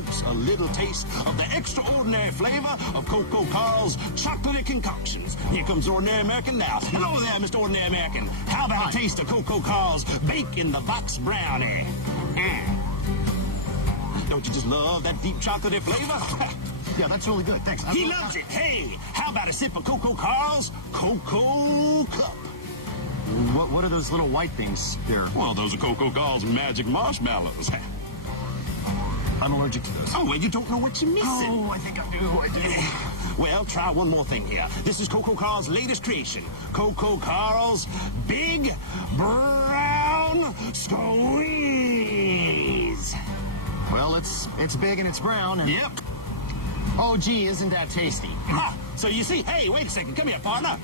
folks a little taste of the extraordinary flavor of Coco Carl's chocolatey concoctions. Here comes Ordinary American now. Hello there, Mr. Ordinary American. How about a taste of Coco Carl's Bake-in-the-Box Brownie? Don't you just love that deep chocolatey flavor? Yeah, that's really good. Thanks. He loves it. Hey, how about a sip of Coco Carl's Coco Cup? What are those little white things there? Well, those are Coco Carl's magic marshmallows. I'm allergic to those. Oh, well, you don't know what you're missing. Oh, I think I do. Well, try one more thing here. This is Coco Carl's latest creation. Coco Carl's Big Brown Squeeze. Well, it's big and it's brown. And Yep. oh, gee, isn't that tasty? Ah, so you see, hey, wait a second. Come here, partner.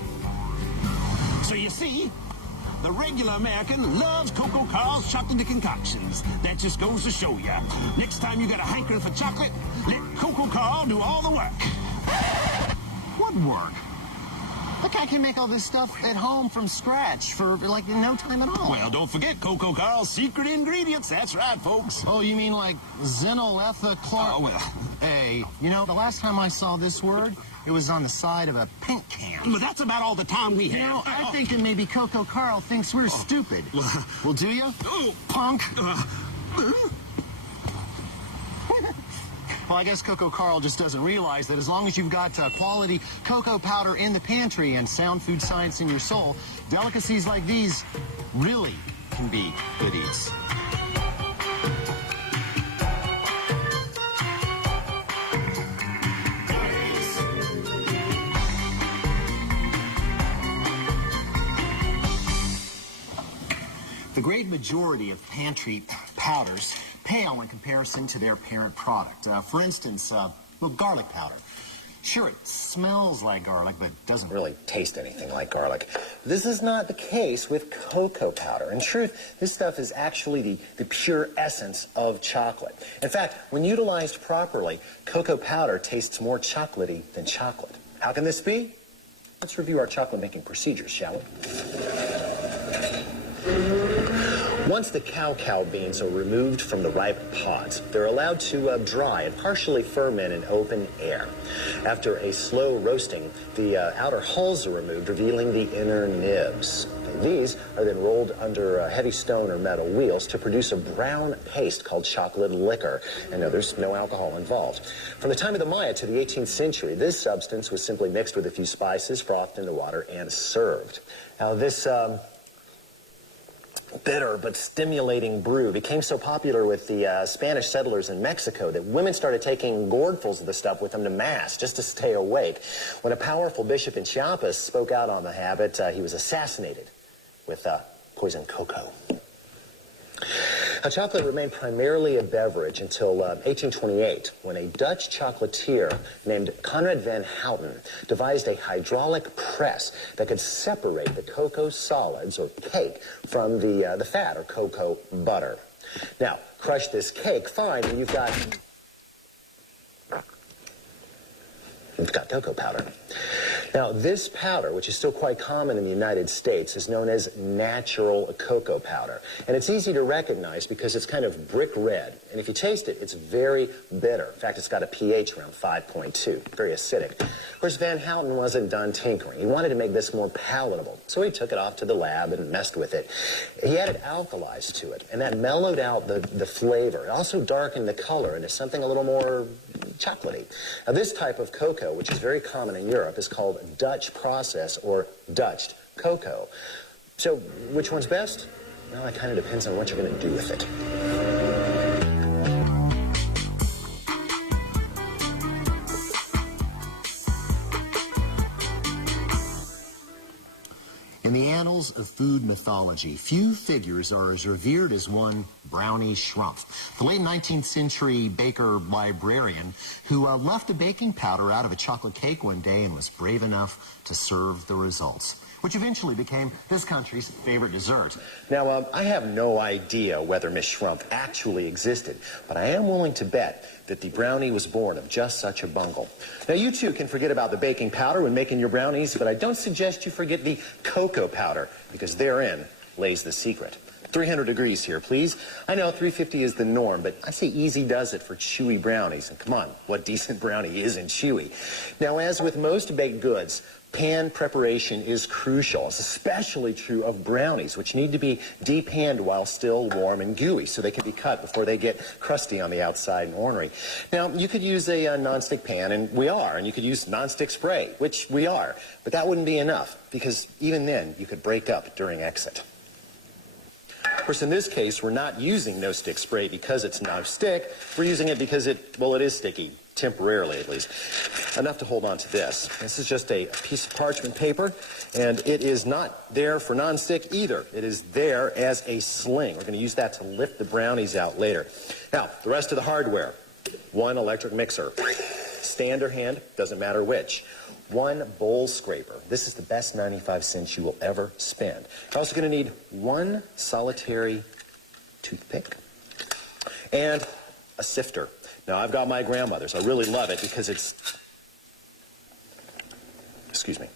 So you see, the regular American loves Coco Carl's chocolate concoctions. That just goes to show you. Next time you got a hankering for chocolate, let Coco Carl do all the work. What work? Look, I can make all this stuff at home from scratch for, like, no time at all. Well, don't forget Coco Carl's secret ingredients. That's right, folks. Oh, you mean like xenolethachlor... Oh, well. Hey, you know, the last time I saw this word, it was on the side of a paint can. But that's about all the time we have. You know, I think that maybe Coco Carl thinks we're stupid. Well, do you? Oh. Punk. Well, I guess Coco Carl just doesn't realize that as long as you've got quality cocoa powder in the pantry and sound food science in your soul, delicacies like these really can be good eats. The great majority of pantry powders pale in comparison to their parent product. For instance, well, garlic powder. Sure, it smells like garlic, but doesn't really taste anything like garlic. This is not the case with cocoa powder. In truth, this stuff is actually the pure essence of chocolate. In fact, when utilized properly, cocoa powder tastes more chocolatey than chocolate. How can this be? Let's review our chocolate making procedures, shall we? Once the cacao beans are removed from the ripe pods, they're allowed to dry and partially ferment in open air. After a slow roasting, the outer hulls are removed, revealing the inner nibs. These are then rolled under heavy stone or metal wheels to produce a brown paste called chocolate liquor. And no, there's no alcohol involved. From the time of the Maya to the 18th century, this substance was simply mixed with a few spices, frothed into water, and served. Now, this bitter but stimulating brew became so popular with the Spanish settlers in Mexico that women started taking gourdfuls of the stuff with them to mass just to stay awake. When a powerful bishop in Chiapas spoke out on the habit, he was assassinated with poison cocoa. Now, chocolate remained primarily a beverage until 1828, when a Dutch chocolatier named Conrad van Houten devised a hydraulic press that could separate the cocoa solids, or cake, from the fat, or cocoa butter. Now, crush this cake fine, and you've got cocoa powder. Now, this powder, which is still quite common in the United States, is known as natural cocoa powder. And it's easy to recognize because it's kind of brick red. And if you taste it, it's very bitter. In fact, it's got a pH around 5.2, very acidic. Of course, Van Houten wasn't done tinkering. He wanted to make this more palatable. So he took it off to the lab and messed with it. He added alkalis to it, and that mellowed out the flavor. It also darkened the color into something a little more chocolatey. Now, this type of cocoa, which is very common in Europe, is called Dutch process or Dutched cocoa. So, which one's best? Well, it kind of depends on what you're going to do with it. In the annals of food mythology, few figures are as revered as one Brownie Schrumpf, the late 19th century baker librarian who left a baking powder out of a chocolate cake one day and was brave enough to serve the results, which eventually became this country's favorite dessert. Now, I have no idea whether Miss Schrumpf actually existed, but I am willing to bet that the brownie was born of just such a bungle. Now, you too can forget about the baking powder when making your brownies, but I don't suggest you forget the cocoa powder, because therein lays the secret. 300 degrees here, please. I know 350 is the norm, but I say easy does it for chewy brownies. And come on, what decent brownie isn't chewy? Now, as with most baked goods, pan preparation is crucial. It's especially true of brownies, which need to be de-panned while still warm and gooey so they can be cut before they get crusty on the outside and ornery. Now, you could use a nonstick pan, and we are, and you could use nonstick spray, which we are, but that wouldn't be enough because even then you could break up during exit. Of course, in this case, we're not using no stick spray because it's no stick. We're using it because it is sticky, temporarily at least. Enough to hold on to this. This is just a piece of parchment paper, and it is not there for nonstick either. It is there as a sling. We're going to use that to lift the brownies out later. Now, the rest of the hardware. 1 electric mixer. Stand or hand, doesn't matter which. 1 bowl scraper. This is the best 95 cents you will ever spend. You're also going to need 1 solitary toothpick and a sifter. Now, I've got my grandmother's. I really love it because it's... Excuse me.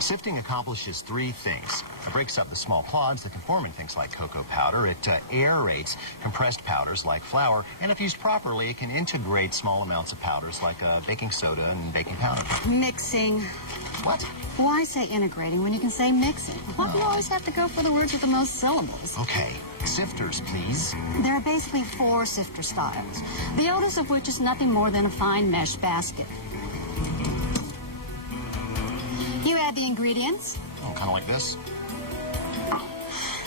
Sifting accomplishes 3 things. It breaks up the small clods that can form in things like cocoa powder. It aerates compressed powders like flour. And if used properly, it can integrate small amounts of powders like baking soda and baking powder. Mixing. What? Why say integrating when you can say mixing? Why do you always have to go for the words with the most syllables? Okay. Sifters, please. There are basically 4 sifter styles, the oldest of which is nothing more than a fine mesh basket. You add the ingredients. Oh, kind of like this?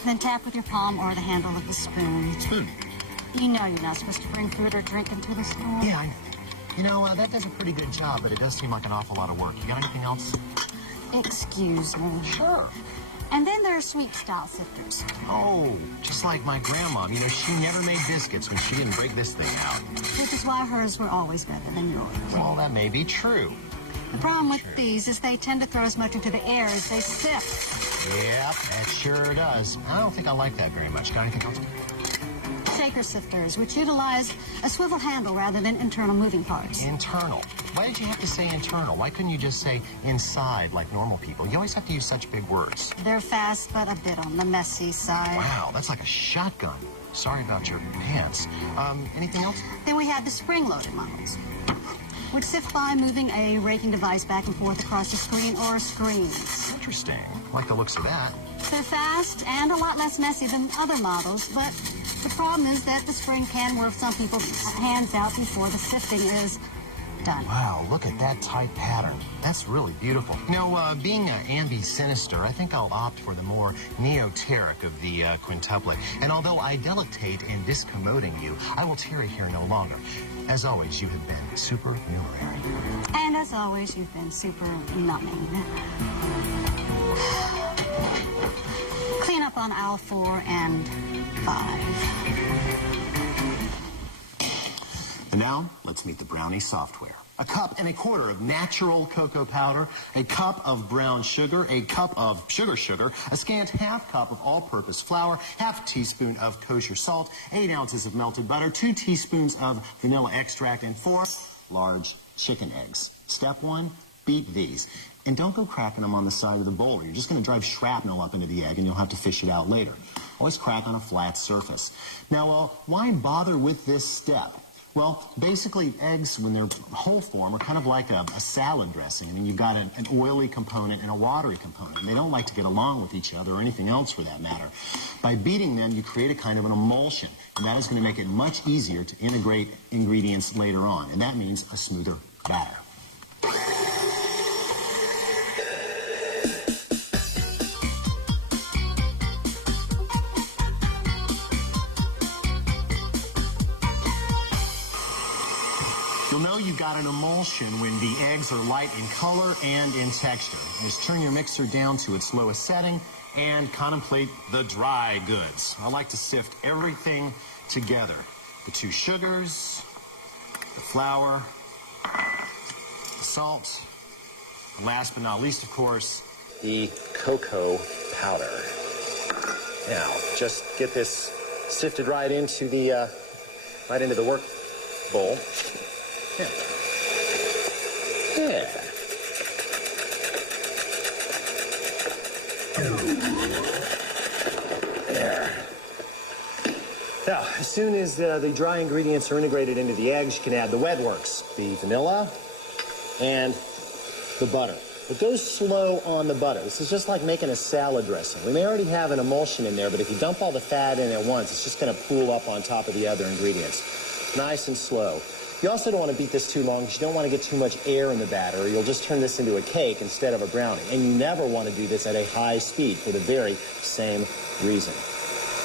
Then tap with your palm or the handle of the spoon. Spoon? You know you're not supposed to bring food or drink into the store. Yeah, I know. You know, that does a pretty good job, but it does seem like an awful lot of work. You got anything else? Excuse me. Sure. And then there are sweet-style sifters. Oh, just like my grandma. You know, she never made biscuits when she didn't break this thing out. Which is why hers were always better than yours. Well, that may be true. The problem with these is they tend to throw as much into the air as they sift. Yep, that sure does. I don't think I like that very much. Got anything else? Shaker sifters, which utilize a swivel handle rather than internal moving parts. Internal. Why did you have to say internal? Why couldn't you just say inside like normal people? You always have to use such big words. They're fast, but a bit on the messy side. Wow, that's like a shotgun. Sorry about your pants. Anything else? Then we have the spring-loaded models, which sift by moving a raking device back and forth across the screen or screens. Interesting. Like the looks of that. They're fast and a lot less messy than other models, but the problem is that the spring can wear some people's hands out before the sifting is done. Wow, look at that tight pattern. That's really beautiful. You know, being ambi-sinister, I think I'll opt for the more neoteric of the quintuplet. And although I delectate in discommoding you, I will tarry here no longer. As always, you have been supernumerary. And as always, you've been super numbing. Clean up on aisle 4 and 5. And now, let's meet the brownie software. 1.25 cups of natural cocoa powder, a cup of brown sugar, a cup of sugar, a scant ½ cup of all-purpose flour, ½ teaspoon of kosher salt, 8 ounces of melted butter, 2 teaspoons of vanilla extract, and 4 large chicken eggs. Step 1, beat these. And don't go cracking them on the side of the bowl. You're just going to drive shrapnel up into the egg, and you'll have to fish it out later. Always crack on a flat surface. Now, why bother with this step? Well, basically, eggs, when they're whole form, are kind of like a salad dressing. I mean, you've got an oily component and a watery component. And they don't like to get along with each other or anything else for that matter. By beating them, you create a kind of an emulsion. And that is going to make it much easier to integrate ingredients later on. And that means a smoother batter. You'll know you've got an emulsion when the eggs are light in color and in texture. Just turn your mixer down to its lowest setting and contemplate the dry goods. I like to sift everything together. The 2 sugars, the flour, the salt, and last but not least, of course, the cocoa powder. Now, just get this sifted right into the work bowl. Yeah. Yeah. There. Now, as soon as the dry ingredients are integrated into the eggs, you can add the wet works, the vanilla and the butter. But go slow on the butter. This is just like making a salad dressing. We may already have an emulsion in there, but if you dump all the fat in at once, it's just going to pool up on top of the other ingredients. Nice and slow. You also don't want to beat this too long because you don't want to get too much air in the batter, or you'll just turn this into a cake instead of a brownie. And you never want to do this at a high speed for the very same reason.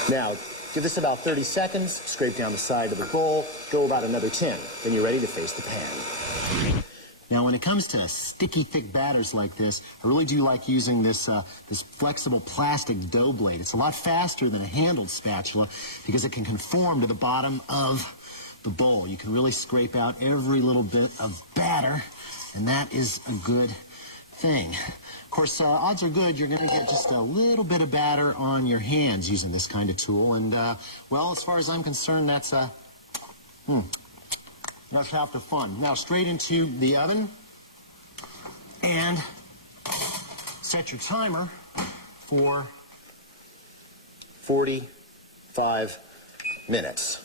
Now, give this about 30 seconds, scrape down the side of the bowl, go about another 10. Then you're ready to face the pan. Now, when it comes to sticky, thick batters like this, I really do like using this flexible plastic dough blade. It's a lot faster than a handled spatula because it can conform to the bottom of the bowl. You can really scrape out every little bit of batter, and that is a good thing. Of course, odds are good you're going to get just a little bit of batter on your hands using this kind of tool. And, well, as far as I'm concerned, that's half the fun. Now, straight into the oven, and set your timer for 45 minutes.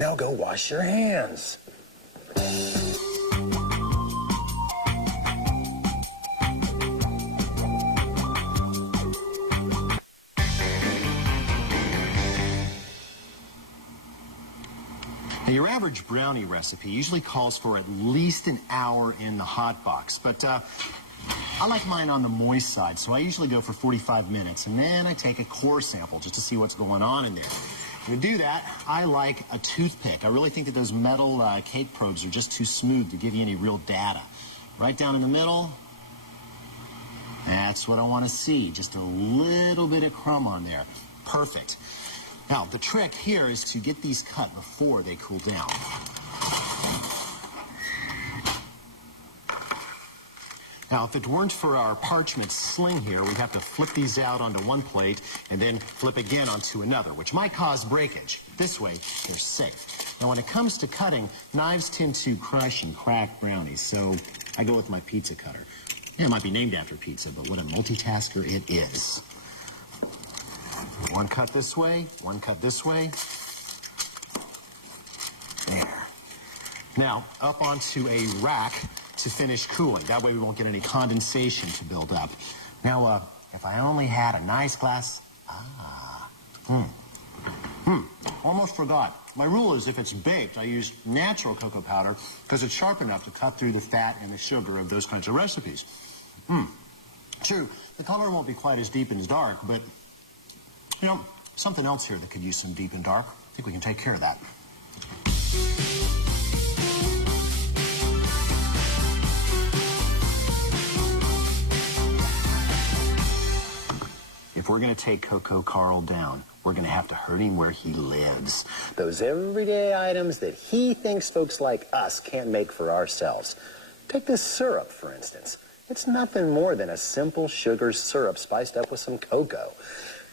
Now go wash your hands. Now, your average brownie recipe usually calls for at least an hour in the hot box, but I like mine on the moist side, so I usually go for 45 minutes, and then I take a core sample just to see what's going on in there. To do that, I like a toothpick. I really think that those metal cake probes are just too smooth to give you any real data. Right down in the middle, that's what I want to see, just a little bit of crumb on there. Perfect. Now, the trick here is to get these cut before they cool down. Now, if it weren't for our parchment sling here, we'd have to flip these out onto one plate and then flip again onto another, which might cause breakage. This way, they're safe. Now, when it comes to cutting, knives tend to crush and crack brownies, so I go with my pizza cutter. Yeah, it might be named after pizza, but what a multitasker it is. One cut this way, one cut this way. There. Now, up onto a rack to finish cooling. That way we won't get any condensation to build up. Now, if I only had a nice glass... Almost forgot. My rule is if it's baked, I use natural cocoa powder because it's sharp enough to cut through the fat and the sugar of those kinds of recipes. True, the color won't be quite as deep and as dark, but, you know, something else here that could use some deep and dark. I think we can take care of that. If we're going to take Coco Carl down, we're going to have to hurt him where he lives. Those everyday items that he thinks folks like us can't make for ourselves. Take this syrup, for instance. It's nothing more than a simple sugar syrup spiced up with some cocoa.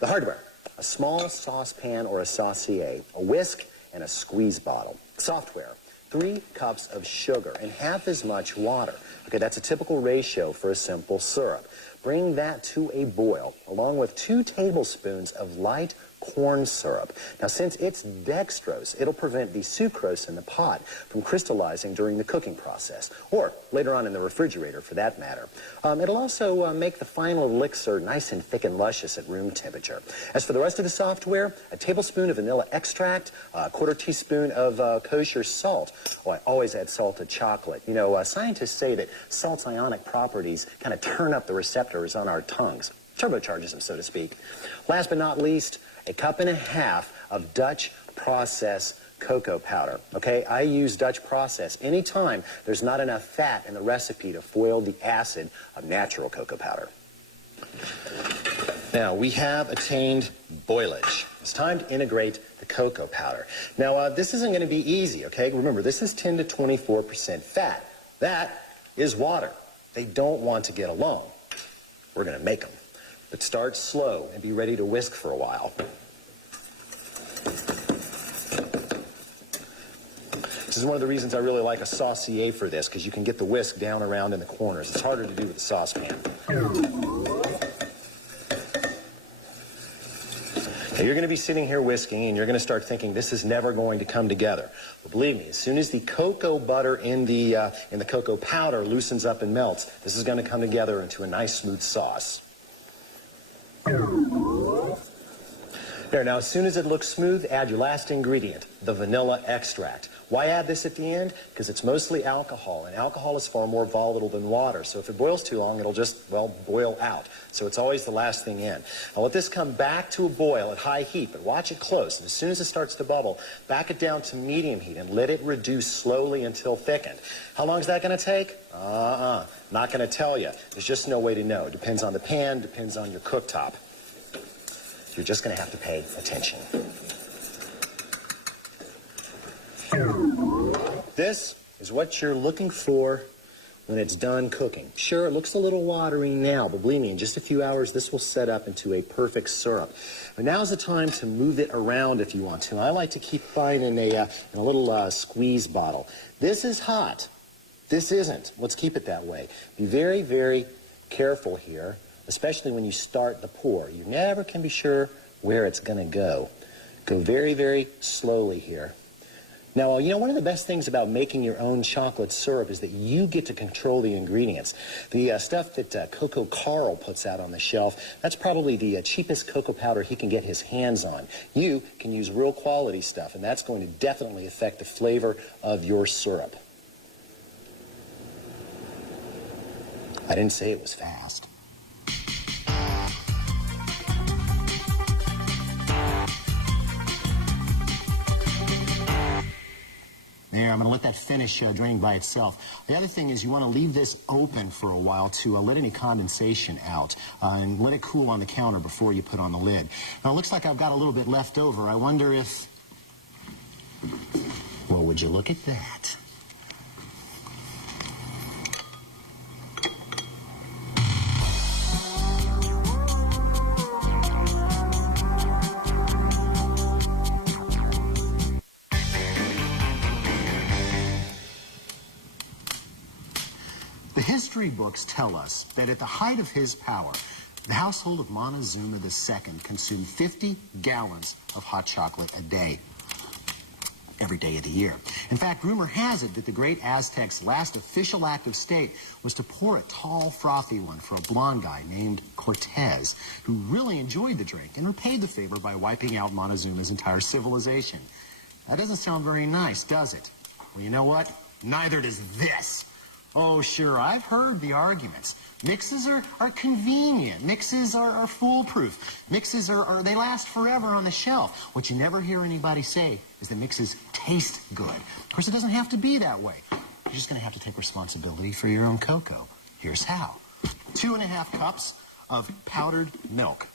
The hardware, a small saucepan or a saucier, a whisk, and a squeeze bottle. Software, 3 cups of sugar and half as much water. Okay, that's a typical ratio for a simple syrup. Bring that to a boil, along with 2 tablespoons of light corn syrup. Now, since it's dextrose, it'll prevent the sucrose in the pot from crystallizing during the cooking process, or later on in the refrigerator, for that matter. It'll also make the final elixir nice and thick and luscious at room temperature. As for the rest of the software, a tablespoon of vanilla extract, a 1/4 teaspoon of kosher salt. Oh, I always add salted chocolate. You know, scientists say that salt's ionic properties kind of turn up the receptors on our tongues, turbocharges them, so to speak. Last but not least, a 1.5 cups of Dutch process cocoa powder. Okay, I use Dutch process anytime there's not enough fat in the recipe to foil the acid of natural cocoa powder. Now, we have attained boilage. It's time to integrate the cocoa powder. Now, this isn't going to be easy, okay? Remember, this is 10 to 24% fat. That is water. They don't want to get along. We're going to make them. But start slow and be ready to whisk for a while. This is one of the reasons I really like a saucier for this, because you can get the whisk down around in the corners. It's harder to do with a saucepan. Now you're going to be sitting here whisking, and you're going to start thinking this is never going to come together. Well, believe me, as soon as the cocoa butter in the cocoa powder loosens up and melts, this is going to come together into a nice smooth sauce. There, now as soon as it looks smooth, add your last ingredient, the vanilla extract. Why add this at the end? Because it's mostly alcohol, and alcohol is far more volatile than water. So if it boils too long, it'll just, well, boil out. So it's always the last thing in. Now let this come back to a boil at high heat, but watch it close. And as soon as it starts to bubble, back it down to medium heat and let it reduce slowly until thickened. How long is that going to take? Not going to tell you. There's just no way to know. Depends on the pan, depends on your cooktop. You're just going to have to pay attention. This is what you're looking for when it's done cooking. Sure, it looks a little watery now, but believe me, in just a few hours, this will set up into a perfect syrup. But now's the time to move it around if you want to. I like to keep mine in a little squeeze bottle. This is hot. This isn't. Let's keep it that way. Be very, very careful here, especially when you start the pour. You never can be sure where it's going to go. Go very, very slowly here. Now, you know, one of the best things about making your own chocolate syrup is that you get to control the ingredients. The stuff that Coco Carl puts out on the shelf, that's probably the cheapest cocoa powder he can get his hands on. You can use real quality stuff, and that's going to definitely affect the flavor of your syrup. I didn't say it was fast. There, I'm going to let that finish draining by itself. The other thing is you want to leave this open for a while to let any condensation out and let it cool on the counter before you put on the lid. Now, it looks like I've got a little bit left over. I wonder if... Well, would you look at that? The history books tell us that at the height of his power, the household of Montezuma II consumed 50 gallons of hot chocolate a day, every day of the year. In fact, rumor has it that the great Aztec's last official act of state was to pour a tall, frothy one for a blonde guy named Cortez, who really enjoyed the drink and repaid the favor by wiping out Montezuma's entire civilization. That doesn't sound very nice, does it? Well, you know what? Neither does this. Oh, sure, I've heard the arguments. Mixes are convenient. Mixes are foolproof. Mixes they last forever on the shelf. What you never hear anybody say is that mixes taste good. Of course, it doesn't have to be that way. You're just going to have to take responsibility for your own cocoa. Here's how. 2½ cups of powdered milk.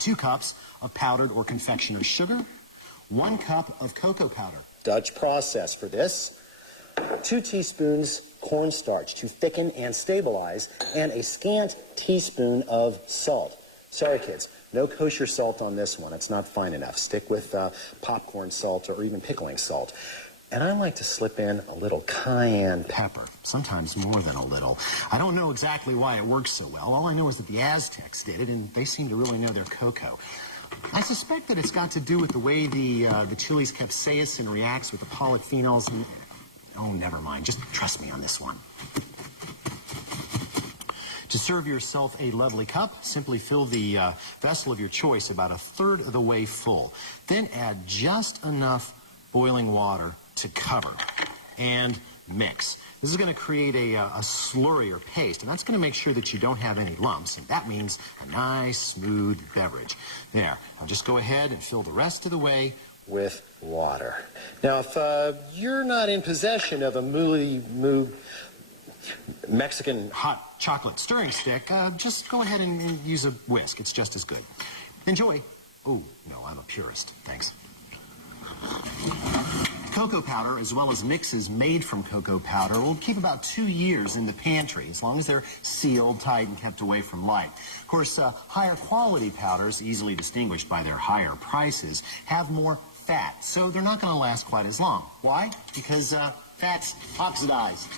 2 cups of powdered or confectioner's sugar. 1 cup of cocoa powder. Dutch process for this. 2 teaspoons cornstarch to thicken and stabilize, and a scant teaspoon of salt. Sorry, kids, no kosher salt on this one. It's not fine enough. Stick with popcorn salt or even pickling salt. And I like to slip in a little cayenne pepper, sometimes more than a little. I don't know exactly why it works so well. All I know is that the Aztecs did it, and they seem to really know their cocoa. I suspect that it's got to do with the way the chili's capsaicin reacts with the polyphenols and... Oh, never mind. Just trust me on this one. To serve yourself a lovely cup, simply fill the vessel of your choice about 1/3 of the way full. Then add just enough boiling water to cover and mix. This is going to create a slurry or paste, and that's going to make sure that you don't have any lumps, and that means a nice, smooth beverage. There. Now just go ahead and fill the rest of the way with water. Now, if you're not in possession of a Mexican hot chocolate stirring stick, just go ahead and use a whisk. It's just as good. Enjoy. Oh, no, I'm a purist. Thanks. Cocoa powder, as well as mixes made from cocoa powder, will keep about 2 years in the pantry, as long as they're sealed tight and kept away from light. Of course, higher quality powders, easily distinguished by their higher prices, have more fat, so they're not going to last quite as long. Why? Because fat's oxidized.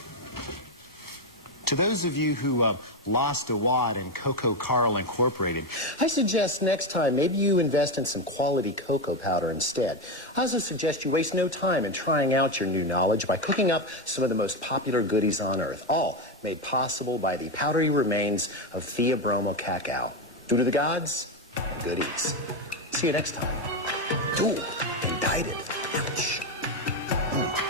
To those of you who lost a wad in Cocoa Carl Incorporated, I suggest next time maybe you invest in some quality cocoa powder instead. I also suggest you waste no time in trying out your new knowledge by cooking up some of the most popular goodies on earth, all made possible by the powdery remains of theobromo cacao. Due to the gods, good eats. See you next time. Ooh, indicted. Ouch. Ooh.